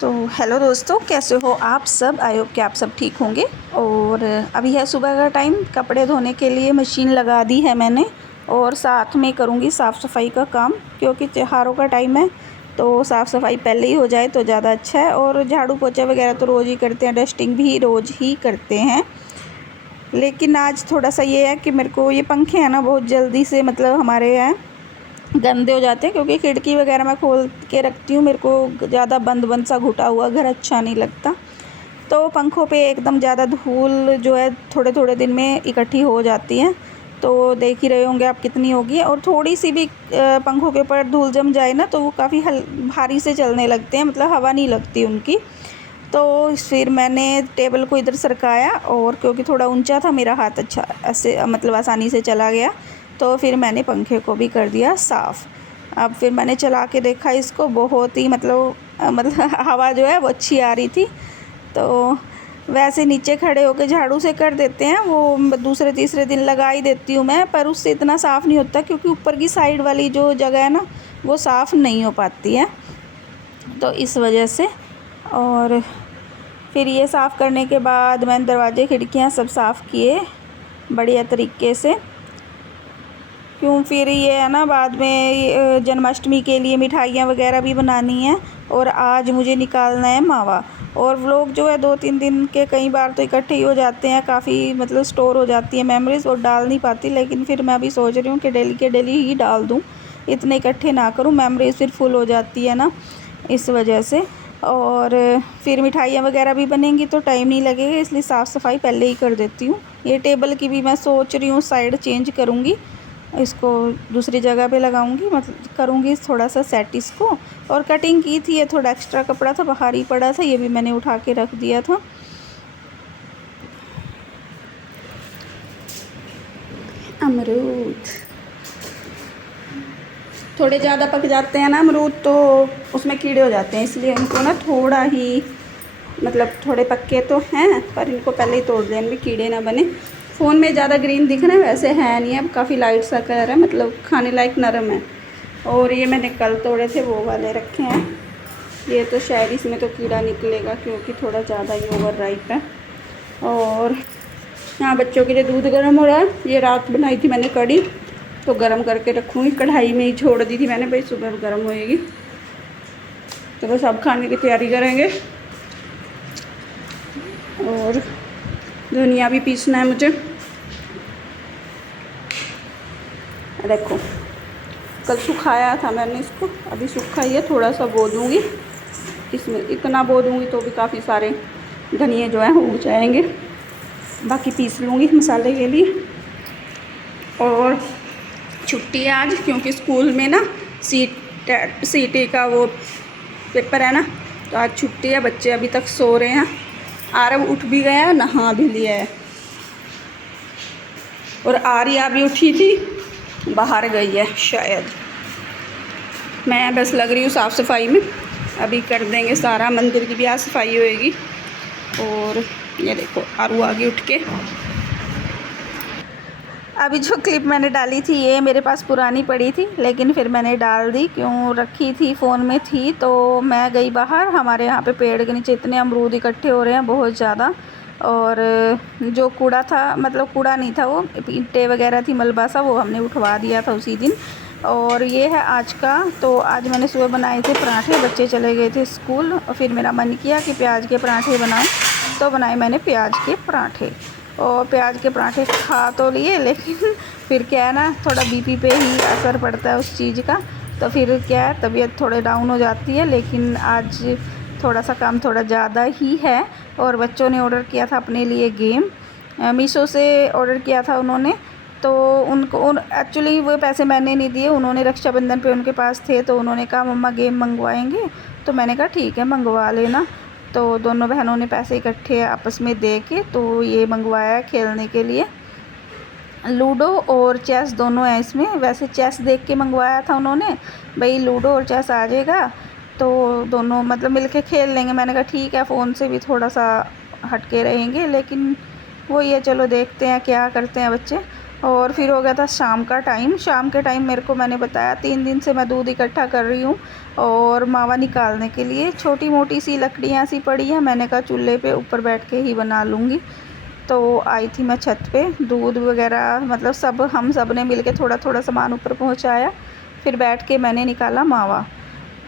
तो हेलो दोस्तों, कैसे हो आप सब। आई होप कि आप सब ठीक होंगे। और अभी है सुबह का टाइम, कपड़े धोने के लिए मशीन लगा दी है मैंने और साथ में करूँगी साफ़ सफाई का काम, क्योंकि त्योहारों का टाइम है तो साफ़ सफाई पहले ही हो जाए तो ज़्यादा अच्छा है। और झाड़ू पोछा वगैरह तो रोज़ ही करते हैं, डस्टिंग भी रोज़ ही करते हैं। लेकिन आज थोड़ा सा ये है कि मेरे को ये पंखे हैं ना बहुत जल्दी से मतलब हमारे यहाँ गंदे हो जाते हैं, क्योंकि खिड़की वगैरह मैं खोल के रखती हूँ। मेरे को ज़्यादा बंद बंद सा घुटा हुआ घर अच्छा नहीं लगता। तो पंखों पे एकदम ज़्यादा धूल जो है थोड़े थोड़े दिन में इकट्ठी हो जाती है। तो देख ही रहे होंगे आप कितनी होगी। और थोड़ी सी भी पंखों के ऊपर धूल जम जाए ना तो वो काफ़ी भारी से चलने लगते हैं, मतलब हवा नहीं लगती उनकी। तो फिर मैंने टेबल को इधर सरकाया, और क्योंकि थोड़ा ऊंचा था मेरा हाथ अच्छा ऐसे मतलब आसानी से चला गया, तो फिर मैंने पंखे को भी कर दिया साफ़। अब फिर मैंने चला के देखा इसको, बहुत ही मतलब हवा जो है वो अच्छी आ रही थी। तो वैसे नीचे खड़े होकर झाड़ू से कर देते हैं, वो दूसरे तीसरे दिन लगा ही देती हूँ मैं, पर उससे इतना साफ़ नहीं होता क्योंकि ऊपर की साइड वाली जो जगह है ना वो साफ़ नहीं हो पाती है, तो इस वजह से। और फिर ये साफ़ करने के बाद मैंने दरवाजे खिड़कियाँ सब साफ़ किए बढ़िया तरीके से। क्यों, फिर ये है ना बाद में जन्माष्टमी के लिए मिठाइयाँ वगैरह भी बनानी है, और आज मुझे निकालना है मावा। और व्लॉग जो है 2-3 दिन के कई बार तो इकट्ठे ही हो जाते हैं, काफ़ी मतलब स्टोर हो जाती है मेमोरीज़ और डाल नहीं पाती। लेकिन फिर मैं अभी सोच रही हूँ कि डेली के डेली ही डाल दूँ, इतने इकट्ठे ना करूँ, मेमोरीज़ फिर फुल हो जाती है ना, इस वजह से। और फिर मिठाइयाँ वगैरह भी बनेंगी तो टाइम नहीं लगेगा, इसलिए साफ़ सफाई पहले ही कर देती हूँ। ये टेबल की भी मैं सोच रही हूँ साइड चेंज करूँगी, इसको दूसरी जगह पे लगाऊंगी, मतलब करूँगी थोड़ा सा सेट इसको। और कटिंग की थी, ये थोड़ा एक्स्ट्रा कपड़ा था बाहर ही पड़ा था, ये भी मैंने उठा के रख दिया था। अमरूद थोड़े ज़्यादा पक जाते हैं ना अमरूद, तो उसमें कीड़े हो जाते हैं, इसलिए उनको ना थोड़ा ही मतलब थोड़े पक्के तो हैं पर इनको पहले ही तोड़ दें भी कीड़े ना बने। फ़ोन में ज़्यादा ग्रीन दिख रहा है, वैसे है नहीं, अब काफ़ी लाइट सा कलर है, मतलब खाने लायक नरम है। और ये मैंने कल तोड़े थे वो वाले रखे हैं, ये तो शायद इसमें तो कीड़ा निकलेगा क्योंकि थोड़ा ज़्यादा ही ओवर राइप है। और यहाँ बच्चों के लिए दूध गर्म हो रहा है, ये रात बनाई थी मैंने कढ़ी, तो गर्म करके रखूँगी, कढ़ाई में ही छोड़ दी थी मैंने, भाई सुबह गर्म होएगी। तो बस अब खाने की तैयारी करेंगे। और धनिया भी पीसना है मुझे। देखो कल सुखाया था मैंने इसको, अभी सूखा ही है, थोड़ा सा बो दूँगी इसमें, इतना बो दूँगी तो भी काफ़ी सारे धनिए जो हैं उग जाएंगे। बाकी पीस लूँगी मसाले के लिए। और छुट्टी है आज क्योंकि स्कूल में ना सीटी का वो पेपर है ना, तो आज छुट्टी है। बच्चे अभी तक सो रहे हैं, आरव उठ भी गया है, नहा भी लिया है, और आर्या भी उठी थी, बाहर गई है शायद। मैं बस लग रही हूँ साफ़ सफाई में, अभी कर देंगे सारा, मंदिर की भी आज सफाई होएगी। और ये देखो आरू आगे उठ के। अभी जो क्लिप मैंने डाली थी ये मेरे पास पुरानी पड़ी थी, लेकिन फिर मैंने डाल दी, क्यों रखी थी फ़ोन में थी। तो मैं गई बाहर, हमारे यहाँ पे पेड़ के नीचे इतने अमरूद इकट्ठे हो रहे हैं बहुत ज़्यादा। और जो कूड़ा था, मतलब कूड़ा नहीं था, वो ईंटें वगैरह थी, मलबा सा, वो हमने उठवा दिया था उसी दिन। और ये है आज का। तो आज मैंने सुबह बनाए थे पराठे, बच्चे चले गए थे स्कूल, और फिर मेरा मन किया कि प्याज के पराठे बनाऊँ, तो बनाए मैंने प्याज के पराठे। और प्याज के पराठे खा तो लिए, लेकिन फिर क्या है ना, थोड़ा बीपी पे ही असर पड़ता है उस चीज़ का, तो फिर क्या है तबीयत थोड़े डाउन हो जाती है। लेकिन आज थोड़ा सा काम थोड़ा ज़्यादा ही है। और बच्चों ने ऑर्डर किया था अपने लिए गेम, मीशो से ऑर्डर किया था उन्होंने। तो उनको एक्चुअली वो पैसे मैंने नहीं दिए, उन्होंने रक्षाबंधन पे उनके पास थे, तो उन्होंने कहा मम्मा गेम मंगवाएंगे, तो मैंने कहा ठीक है मंगवा लेना। तो दोनों बहनों ने पैसे इकट्ठे आपस में दे के तो ये मंगवाया खेलने के लिए। लूडो और चेस दोनों है इसमें, वैसे चेस देख के मंगवाया था उन्होंने, भाई लूडो और चेस आ जाएगा तो दोनों मतलब मिलके खेल लेंगे। मैंने कहा ठीक है, फ़ोन से भी थोड़ा सा हटके रहेंगे, लेकिन वो ये चलो देखते हैं क्या करते हैं बच्चे। और फिर हो गया था शाम का टाइम। शाम के टाइम मेरे को, मैंने बताया 3 दिन से मैं दूध इकट्ठा कर रही हूँ और मावा निकालने के लिए छोटी मोटी सी लकड़ियाँ सी पड़ी हैं। मैंने कहा चूल्हे पे ऊपर बैठ के ही बना लूँगी। तो आई थी मैं छत पे, दूध वगैरह मतलब हम सब ने मिल के थोड़ा थोड़ा सामान ऊपर पहुँचाया। फिर बैठ के मैंने निकाला मावा।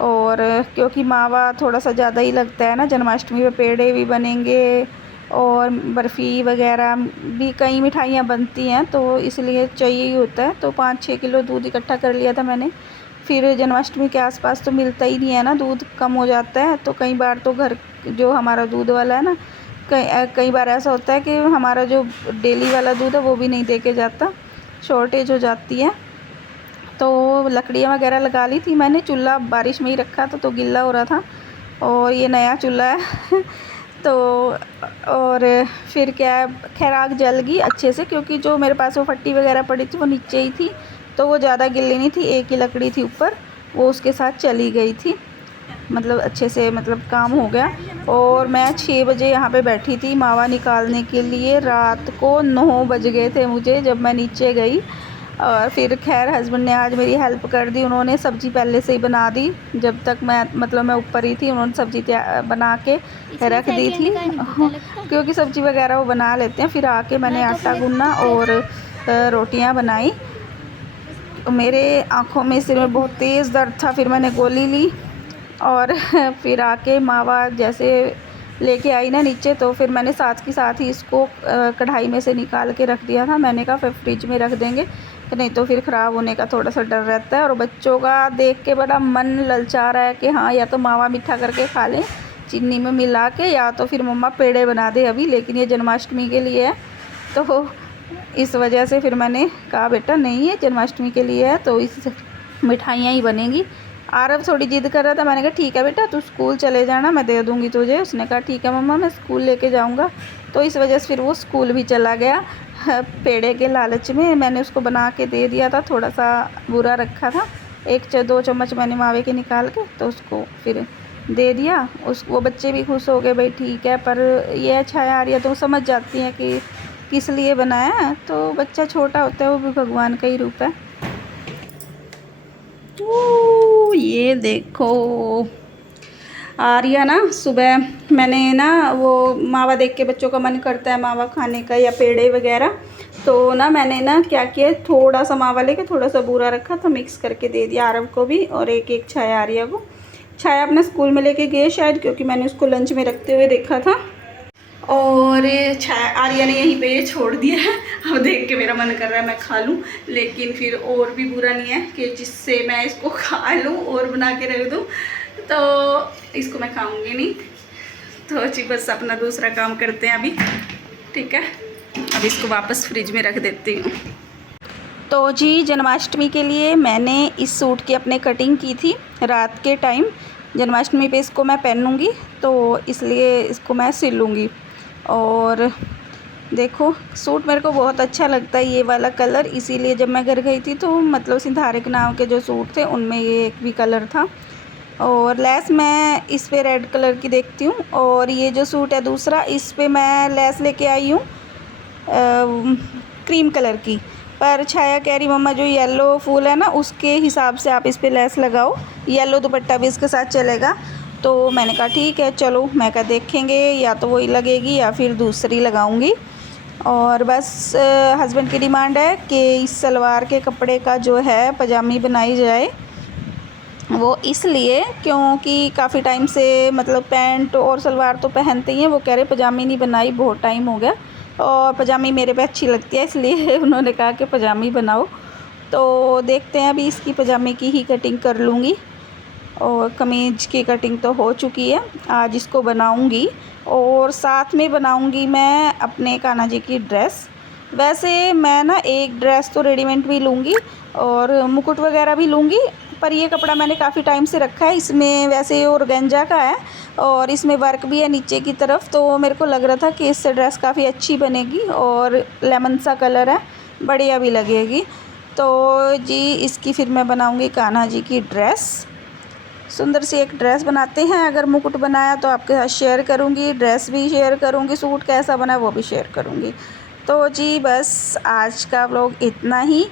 और क्योंकि मावा थोड़ा सा ज़्यादा ही लगता है ना, जन्माष्टमी पे पेड़े भी बनेंगे और बर्फ़ी वगैरह भी, कई मिठाइयाँ बनती हैं, तो इसलिए चाहिए ही होता है। तो 5-6 किलो दूध इकट्ठा कर लिया था मैंने। फिर जन्माष्टमी के आसपास तो मिलता ही नहीं है ना, दूध कम हो जाता है। तो कई बार तो घर जो हमारा दूध वाला है ना, कई बार ऐसा होता है कि हमारा जो डेली वाला दूध है वो भी नहीं दे के जाता, शॉर्टेज हो जाती है। तो लकड़ियाँ वगैरह लगा ली थी मैंने। चूल्हा बारिश में ही रखा था तो गीला हो रहा था, और ये नया चूल्हा है तो और फिर क्या है, खैर आग जल गई अच्छे से, क्योंकि जो मेरे पास वो फट्टी वगैरह पड़ी थी वो नीचे ही थी, तो वो ज़्यादा गिल्ली नहीं थी। एक ही लकड़ी थी ऊपर, वो उसके साथ चली गई थी, मतलब अच्छे से मतलब काम हो गया। और मैं 6 बजे यहाँ पे बैठी थी मावा निकालने के लिए। रात को 9 बज गए थे मुझे जब मैं नीचे गई। और फिर खैर हस्बैंड ने आज मेरी हेल्प कर दी। उन्होंने सब्ज़ी पहले से ही बना दी, जब तक मैं ऊपर ही थी। उन्होंने सब्ज़ी बना के रख दी थी क्योंकि सब्ज़ी वगैरह वो बना लेते हैं। फिर आके मैंने आटा गूँना और रोटियां बनाई। मेरे आँखों में, सिर में बहुत तेज़ दर्द था। फिर मैंने गोली ली और फिर आके मावा जैसे लेके आई ना नीचे, तो फिर मैंने साथ के साथ ही इसको कढ़ाई में से निकाल के रख दिया था। मैंने कहा फिर फ्रिज में रख देंगे, नहीं तो फिर ख़राब होने का थोड़ा सा डर रहता है। और बच्चों का देख के बड़ा मन ललचा रहा है कि हाँ, या तो मावा मीठा करके खा लें चीनी में मिला के, या तो फिर मम्मा पेड़े बना दे अभी, लेकिन ये जन्माष्टमी के लिए है। तो इस वजह से फिर मैंने कहा बेटा नहीं, है जन्माष्टमी के लिए है तो इस मिठाइयाँ ही बनेंगी। आरव थोड़ी जिद कर रहा था। मैंने कहा ठीक है बेटा, तू स्कूल चले जाना, मैं दे दूँगी तुझे। उसने कहा ठीक है मम्मा, मैं स्कूल लेके जाऊँगा। तो इस वजह से फिर वो स्कूल भी चला गया। पेड़े के लालच में मैंने उसको बना के दे दिया था, थोड़ा सा बुरा रखा था। 1-2 चम्मच मैंने मावे के निकाल के तो उसको फिर दे दिया। वो बच्चे भी खुश हो गए, भाई ठीक है। पर ये अच्छा है, आर्या तो समझ जाती हैं कि किस लिए बनाया है। तो बच्चा छोटा होता है, वो भी भगवान का ही रूप है। ये देखो आर्या ना, सुबह मैंने ना वो मावा देख के बच्चों का मन करता है मावा खाने का या पेड़े वगैरह, तो ना मैंने ना क्या किया, थोड़ा सा मावा लेके थोड़ा सा बूरा रखा था, मिक्स करके दे दिया आरव को भी, और एक छाया आर्या को। छाया अपने स्कूल में लेके गए शायद, क्योंकि मैंने उसको लंच में रखते हुए देखा था। और छाया आर्या ने यहीं पे छोड़ दिया है। अब देख के मेरा मन कर रहा है मैं खा लूँ, लेकिन फिर और भी बुरा नहीं है कि जिससे मैं इसको खा लूँ और बना के रख दूँ, तो इसको मैं खाऊंगी नहीं। तो जी बस अपना दूसरा काम करते हैं अभी, ठीक है। अब इसको वापस फ्रिज में रख देती हूँ। तो जी जन्माष्टमी के लिए मैंने इस सूट की अपने कटिंग की थी रात के टाइम। जन्माष्टमी पे इसको मैं पहनूँगी, तो इसलिए इसको मैं सिल लूँगी। और देखो सूट मेरे को बहुत अच्छा लगता है ये वाला कलर, इसीलिए जब मैं घर गई थी तो मतलब सिंधारिक नाम के जो सूट थे उनमें ये एक भी कलर था। और लेस मैं इस पे रेड कलर की देखती हूँ। और ये जो सूट है दूसरा, इस पे मैं लेस लेके आई हूँ क्रीम कलर की। पर छाया कह रही मम्मा जो येलो फूल है ना, उसके हिसाब से आप इस पे लेस लगाओ, येलो दुपट्टा भी इसके साथ चलेगा। तो मैंने कहा ठीक है चलो, मैं कहा देखेंगे, या तो वही लगेगी या फिर दूसरी लगाऊंगी। और बस हस्बैंड की डिमांड है कि इस सलवार के कपड़े का जो है पजामी बनाई जाए। वो इसलिए क्योंकि काफ़ी टाइम से मतलब पैंट और सलवार तो पहनते ही हैं, वो कह रहे पजामी नहीं बनाई, बहुत टाइम हो गया। और पजामी मेरे पे अच्छी लगती है, इसलिए उन्होंने कहा कि पजामी बनाओ। तो देखते हैं, अभी इसकी पजामे की ही कटिंग कर लूँगी। और कमीज की कटिंग तो हो चुकी है, आज इसको बनाऊंगी। और साथ में बनाऊंगी मैं अपने कान्हा जी की ड्रेस। वैसे मैं ना एक ड्रेस तो रेडीमेड भी लूँगी और मुकुट वगैरह भी लूँगी, पर ये कपड़ा मैंने काफ़ी टाइम से रखा है। इसमें वैसे ऑर्गेन्जा का है और इसमें वर्क भी है नीचे की तरफ, तो मेरे को लग रहा था कि इससे ड्रेस काफ़ी अच्छी बनेगी और लेमन सा कलर है, बढ़िया भी लगेगी। तो जी इसकी फिर मैं बनाऊँगी कान्हा जी की ड्रेस। सुंदर सी एक ड्रेस बनाते हैं। अगर मुकुट बनाया तो आपके साथ शेयर करूंगी, ड्रेस भी शेयर करूंगी, सूट कैसा बना वो भी शेयर करूंगी। तो जी बस आज का व्लॉग इतना ही।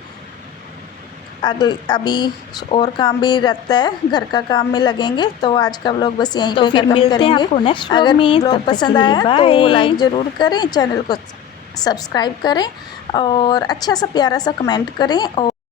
अभी और काम भी रहता है, घर का काम में लगेंगे। तो आज का व्लॉग बस यहीं पे ख़त्म करेंगे। आपको नेक्स्ट व्लॉग अगर में, व्लॉग तब तक के पसंद लिए आया तो लाइक बाय। ज़रूर करें, चैनल को सब्सक्राइब करें और अच्छा सा प्यारा सा कमेंट करें और